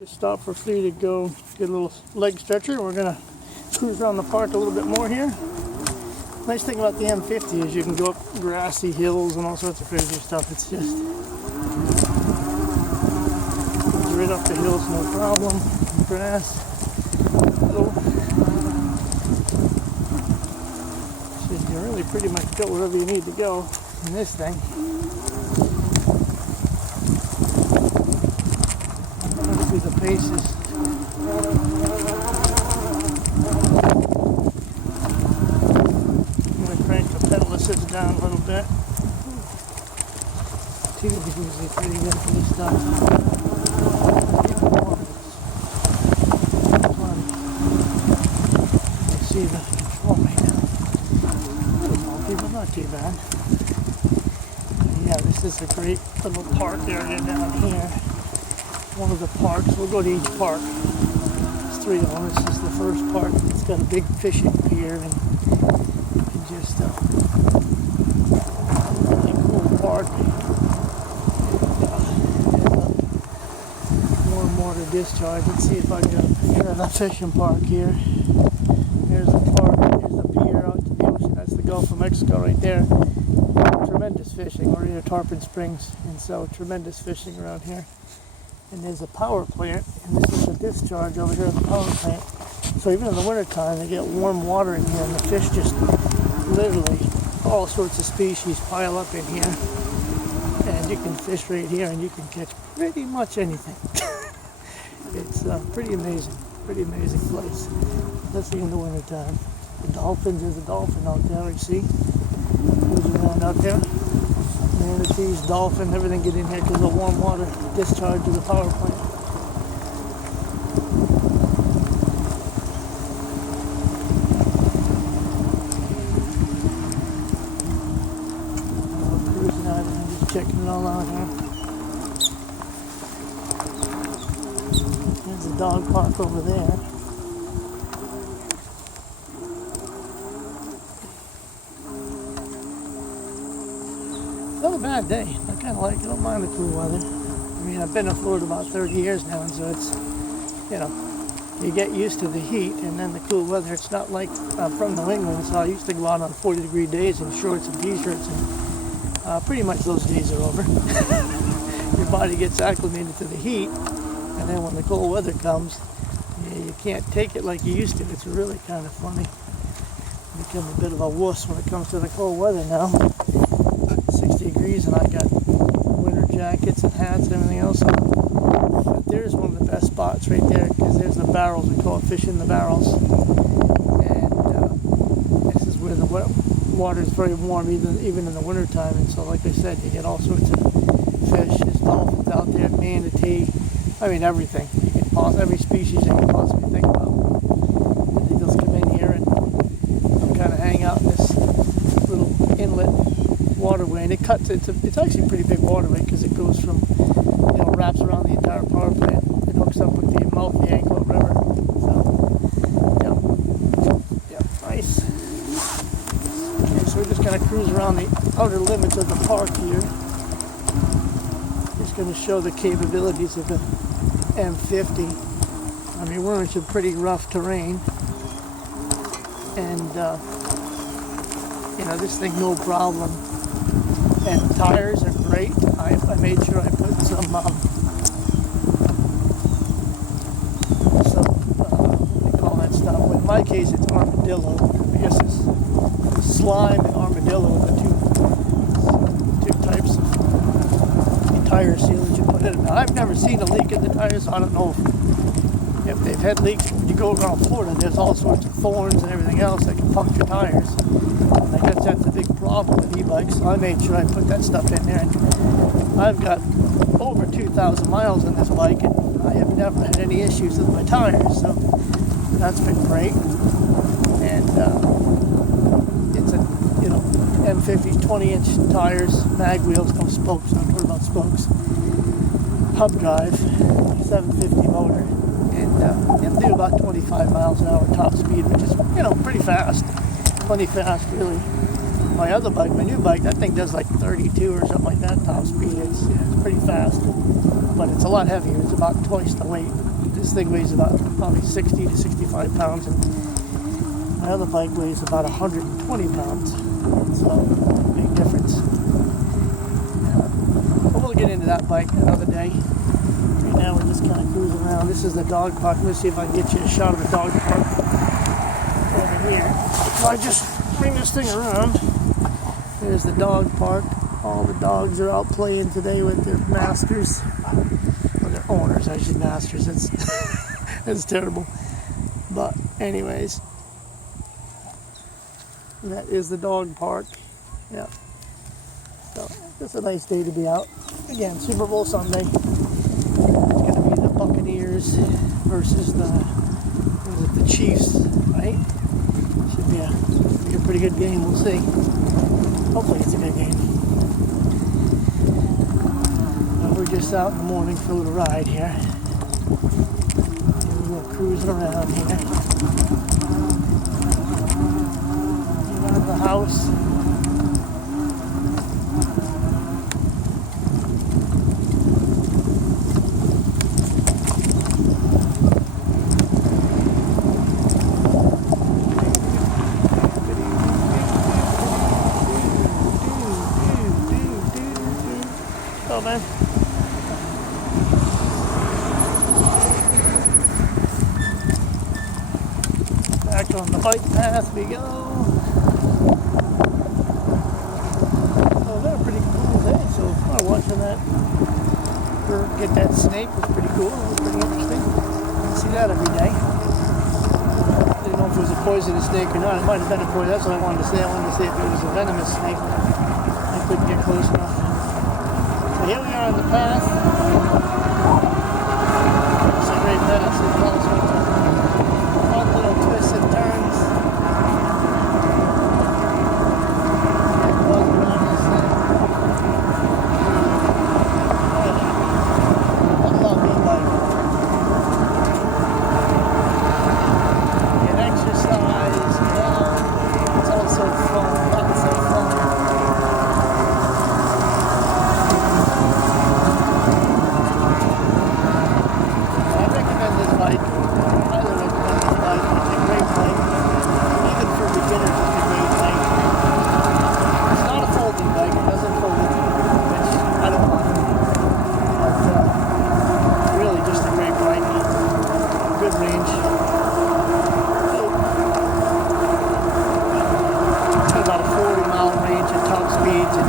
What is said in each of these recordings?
Just stop for Flea to go get a little leg stretcher. We're going to cruise around the park a little bit more here. Nice thing about the M50 is you can go up grassy hills and all sorts of crazy stuff. It's just goes right up the hills, no problem. Grass. So you really pretty much go wherever you need to go in this thing. Obviously the pace is I'm going to crank the pedal assist down a little bit. Tube is usually pretty good for this stuff. You see the control right now. People, not too bad. Yeah, this is a great little park area down here. One of the parks. We'll go to each park. There's three of them. This is the first park. It's got a big fishing pier and just a really cool park. More and more to discharge. Let's see if I can get a fishing park here. Here's the park. Here's the pier out to the ocean. That's the Gulf of Mexico right there. Tremendous fishing. We're near Tarpon Springs, and so tremendous fishing around here. And there's a power plant, and this is the discharge over here at the power plant. So even in the wintertime, they get warm water in here, and the fish just literally, all sorts of species pile up in here. And you can fish right here, and you can catch pretty much anything. It's pretty amazing place, especially in the wintertime. The dolphins, there's a dolphin out there, you see? Goes around out there. Manatees, dolphin, everything get in here because of warm water discharge to the power plant. Cruising out and just checking it all out here. There's a dog park over there. Not a bad day. I kind of like it. I don't mind the cool weather. I mean, I've been in Florida about 30 years now, and so it's, you get used to the heat and then the cool weather. It's not like from New England, so I used to go out on 40-degree days in shorts and t-shirts, and pretty much those days are over. Your body gets acclimated to the heat, and then when the cold weather comes, you can't take it like you used to. It's really kind of funny. You become a bit of a wuss when it comes to the cold weather now. 60 degrees, and I got winter jackets and hats and everything else on. But there's one of the best spots right there because there's the barrels. We call it fish in the barrels. And this is where the water is very warm, even in the winter time. And so, like I said, you get all sorts of fish. There's dolphins out there, manatee. I mean, everything. You can every species you can possibly think about. And they just come in here and kind of hang out in this little inlet waterway, and it cuts. It's actually a pretty big waterway because it goes from, wraps around the entire power plant. It hooks up with the mouth of the Anklet River. So, yeah, nice. Okay, so we're just gonna cruise around the outer limits of the park here. Just gonna show the capabilities of the M50. I mean, we're in some pretty rough terrain, and this thing no problem. And the tires are great. I made sure I put some what do you call that stuff? Well, in my case, it's armadillo. I guess it's slime and armadillo are the two types of tire sealants you put in. Now, I've never seen a leak in the tires, so I don't know if they've had leaks. When you go around Florida, there's all sorts of thorns and everything else that can puncture tires. I guess that's a big problem with e-bikes, so I made sure I put that stuff in there. And I've got over 2,000 miles on this bike, and I have never had any issues with my tires, so that's been great. And it's a M50 20-inch tires, mag wheels, no spokes. I'm talking about spokes. Hub drive, 750 motor, and it'll do about 25 miles an hour top speed, which is pretty fast. Plenty fast, really. My other bike, my new bike, that thing does like 32 or something like that top speed. It's pretty fast, but it's a lot heavier. It's about twice the weight. This thing weighs about probably 60 to 65 pounds, and my other bike weighs about 120 pounds. So, big difference. But we'll get into that bike another day. Right now we're just kind of cruising around. This is the dog park. Let me see if I can get you a shot of the dog park over here. If I just bring this thing around, there's the dog park. All the dogs are out playing today with their masters. Or their owners, I should masters. It's terrible. But anyways, that is the dog park. Yeah. So it's a nice day to be out. Again, Super Bowl Sunday. It's going to be the Buccaneers versus the Chiefs, right? Should be a pretty good game. We'll see. Hopefully it's a good game. We're just out in the morning for a little ride here. We're cruising around here. Around the house. Oh man. Back on the bike path we go. Oh, they're a pretty cool day so far. Watching that bird get that snake was pretty cool. It was pretty interesting. You see that every day. I didn't know if it was a poisonous snake or not. It might have been a poison. That's what I wanted to say. I wanted to see if it was a venomous snake. I couldn't get close enough. So here we are on the path. It's a great path. So it tells me fun little twists and turns. Buzz around this thing. I love e-bike. Get exercise, it's also fun, lots of fun. I recommend this bike. Highly recommend this bike. It's a great bike. Even for beginners, it's a great bike. It's not a folding bike. It doesn't fold, which I don't mind. But really just a great bike. Good range. About a 40-mile range at top speeds, and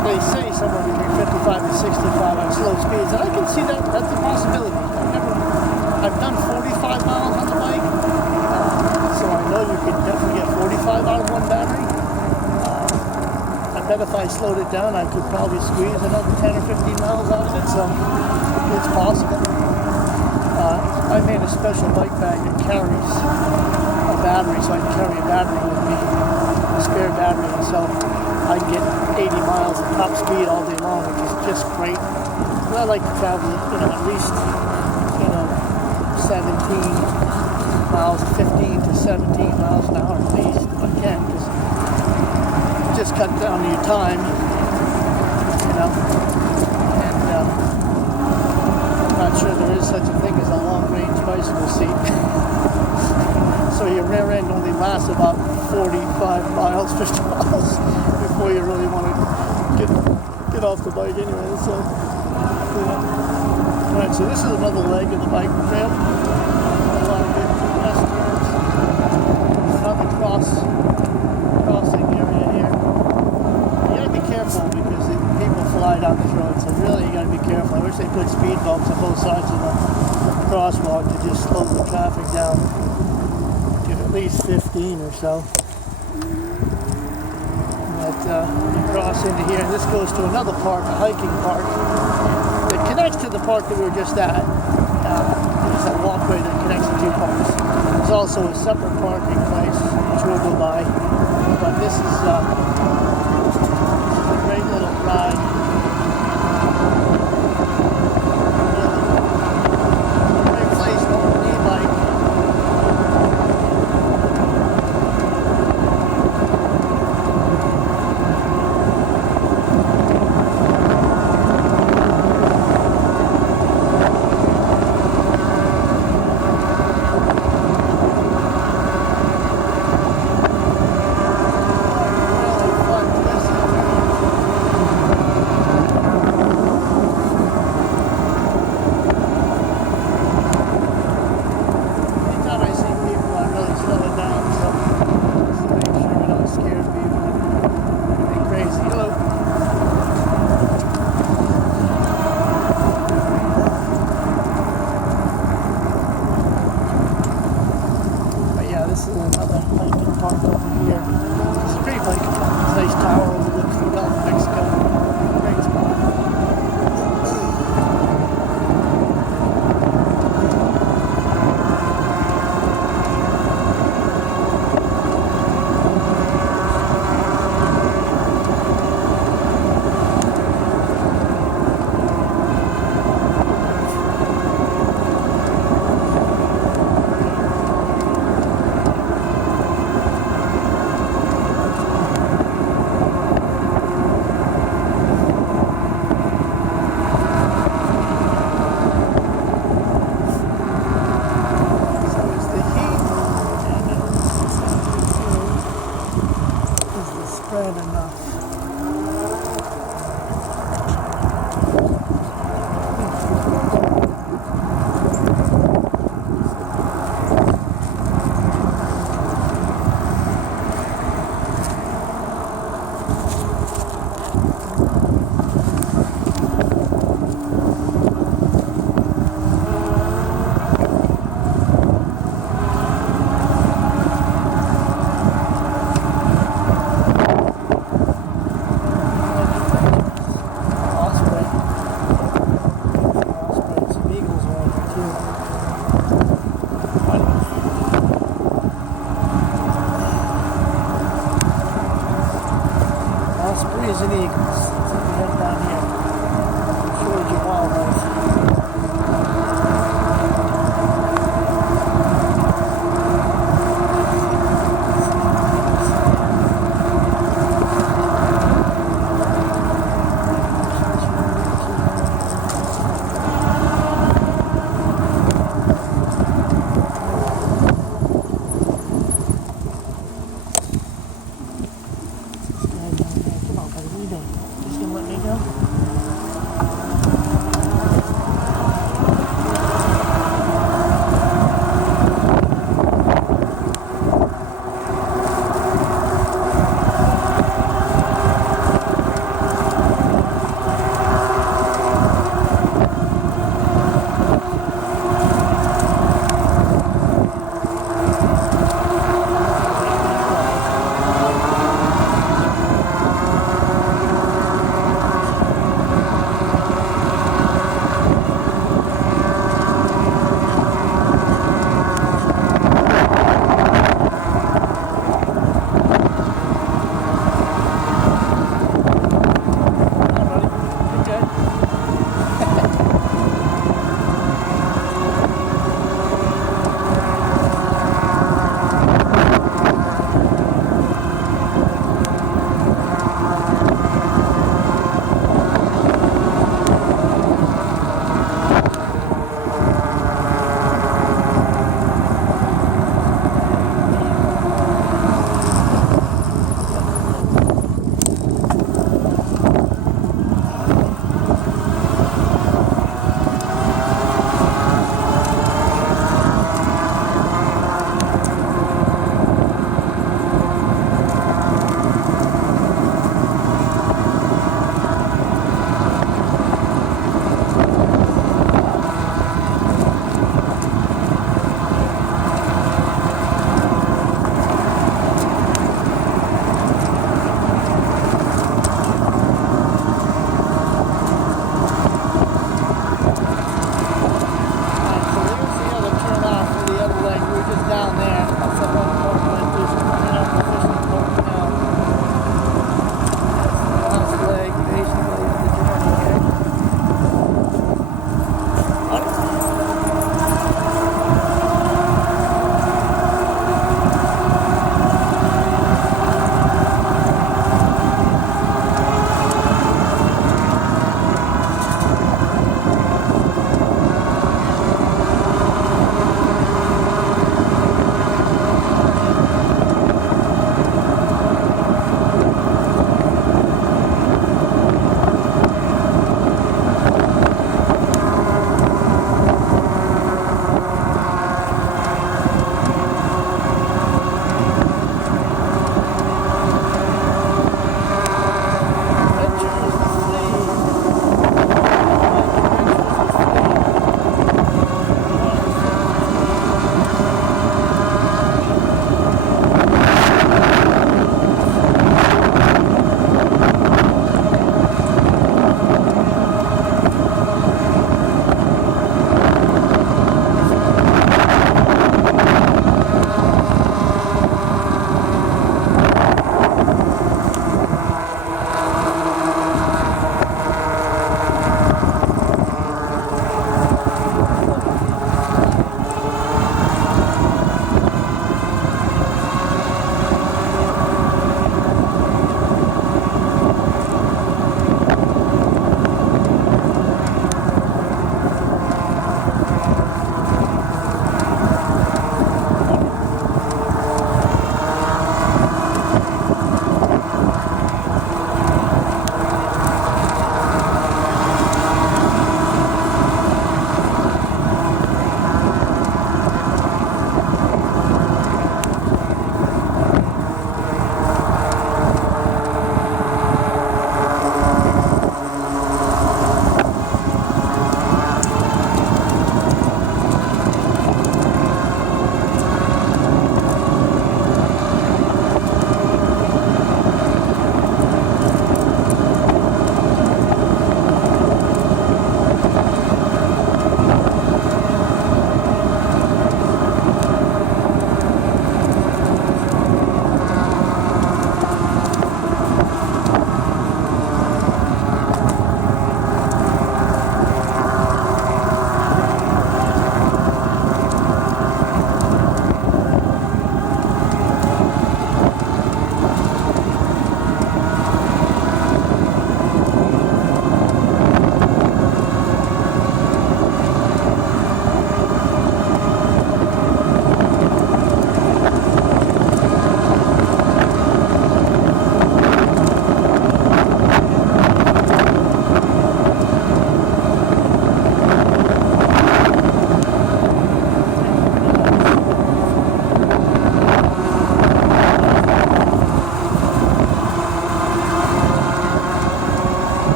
they say somewhere between 55 to 65 on slow speeds, and I can see that that's a possibility. I've done 45 miles on the bike, so I know you can definitely get 45 out of one battery. I bet if I slowed it down, I could probably squeeze another 10 or 15 miles out of it, so it's possible. I made a special bike bag that carries a battery, so I can carry a battery with me. Spare battery, and so I can get 80 miles at top speed all day long, which is just great. And I like to travel, at least, 17 miles, 15 to 17 miles an hour at least, if I can, because it just cuts down to your time, and I'm not sure there is such a thing as a long-range bicycle seat. So your rear end only lasts about 45 miles, 50 miles before you really want to get off the bike anyway. So, yeah. Alright, so this is another leg of the bike trail. A lot of good S turns. Another crossing area here. You gotta be careful because people fly down this road, so really you gotta be careful. I wish they put speed bumps on both sides of the crosswalk to just slow the traffic down to at least 15 or so. But you cross into here, and this goes to another park, a hiking park, that connects to the park that we were just at. There's that walkway that connects the two parks. There's also a separate parking place, which we'll go by. But this is a great little ride. Great place for an e-bike.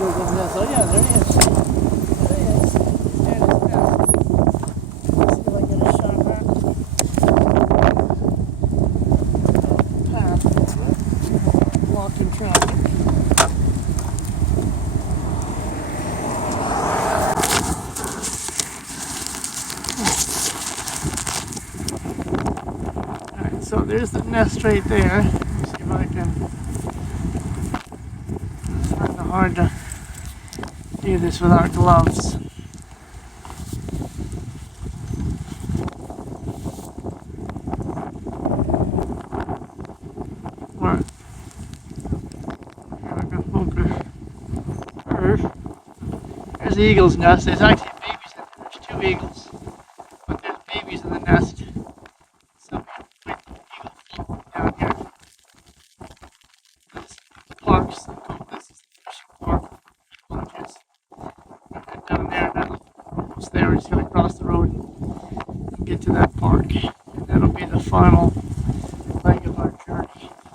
eagle's in the nest. Oh yeah, there he is. There he is. There's his nest. Let's see if I can get a shot of that. Path. Blocking traffic. Alright, so there's the nest right there. Let's see if I can. It's kind of hard to do this without gloves. What? Here I can focus. There's the eagle's nest. There's actually babies in there. There's 2 eagles. But there's babies in the nest. So wait, the eagle float down here. This is the parks. This is the fishing park. Just head down there, and that'll almost there. We're just gonna cross the road and get to that park, and that'll be the final